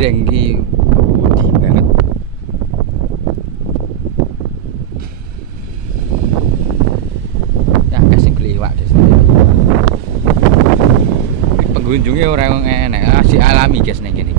Gudeng iki wedi banget. Ya kasih kliwak guys. Pengunjungnya orang enak, asli alami guys ning kene.